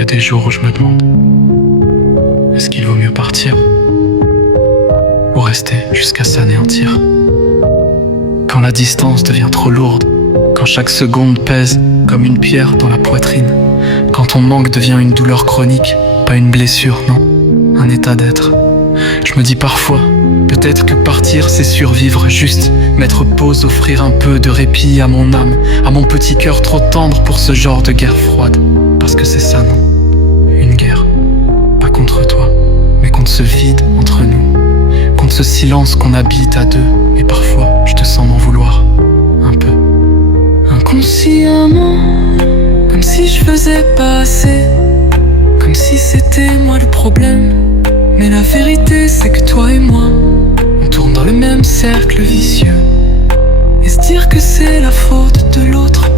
y a des jours où je me demande, est-ce qu'il vaut mieux partir ou rester jusqu'à s'anéantir? Quand la distance devient trop lourde, quand chaque seconde pèse comme une pierre dans la poitrine, quand ton manque devient une douleur chronique, pas une blessure, non, un état d'être. Je me dis parfois, peut-être que partir c'est survivre, juste mettre pause, offrir un peu de répit à mon âme, à mon petit cœur trop tendre pour ce genre de guerre froide. Parce que c'est ça, non, une guerre, pas contre toi, mais contre ce vide entre nous, contre ce silence qu'on habite à deux. Et parfois, je te sens m'en vouloir, un peu, inconsciemment, comme si je faisais pas assez, comme si c'était moi le problème. Mais la vérité c'est que toi et moi, on tourne dans le même cercle vicieux. Et se dire que c'est la faute de l'autre,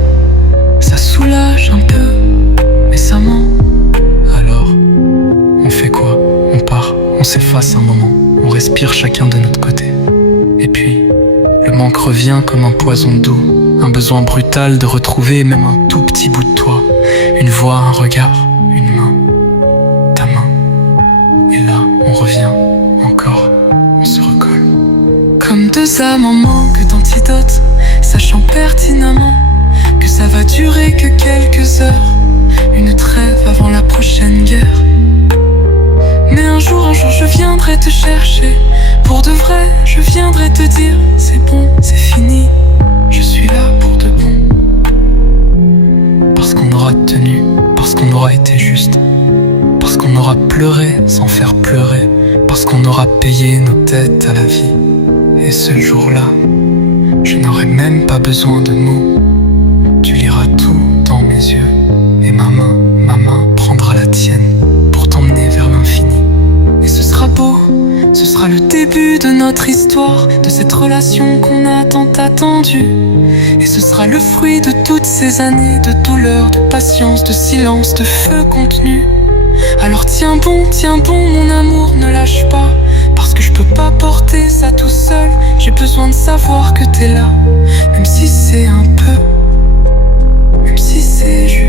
ça soulage un peu, mais ça ment. Alors, on fait quoi? On part, on s'efface un moment, on respire chacun de notre côté. Et puis, le manque revient comme un poison doux, un besoin brutal de retrouver même un tout petit bout de toi. Une voix, un regard, une main, ta main. Et là, on revient, encore, on se recolle. Comme deux âmes en manque d'antidote, sachant pertinemment que ça va durer que quelques heures, une trêve avant la prochaine guerre. Mais un jour je viendrai te chercher, pour de vrai, je viendrai te dire, c'est bon, c'est fini, je suis là pour de bon. Parce qu'on aura tenu, parce qu'on aura été juste, parce qu'on aura pleuré sans faire pleurer, parce qu'on aura payé nos dettes à la vie. Et ce jour-là, je n'aurai même pas besoin de mots. Tu liras tout dans mes yeux, et ma main prendra la tienne pour t'emmener vers l'infini. Et ce sera beau, ce sera le début de notre histoire, de cette relation qu'on a tant attendue. Et ce sera le fruit de toutes ces années de douleur, de patience, de silence, de feu contenu. Alors tiens bon mon amour, ne lâche pas, parce que je peux pas porter ça tout seul. J'ai besoin de savoir que t'es là, même si c'est un peu, même si c'est juste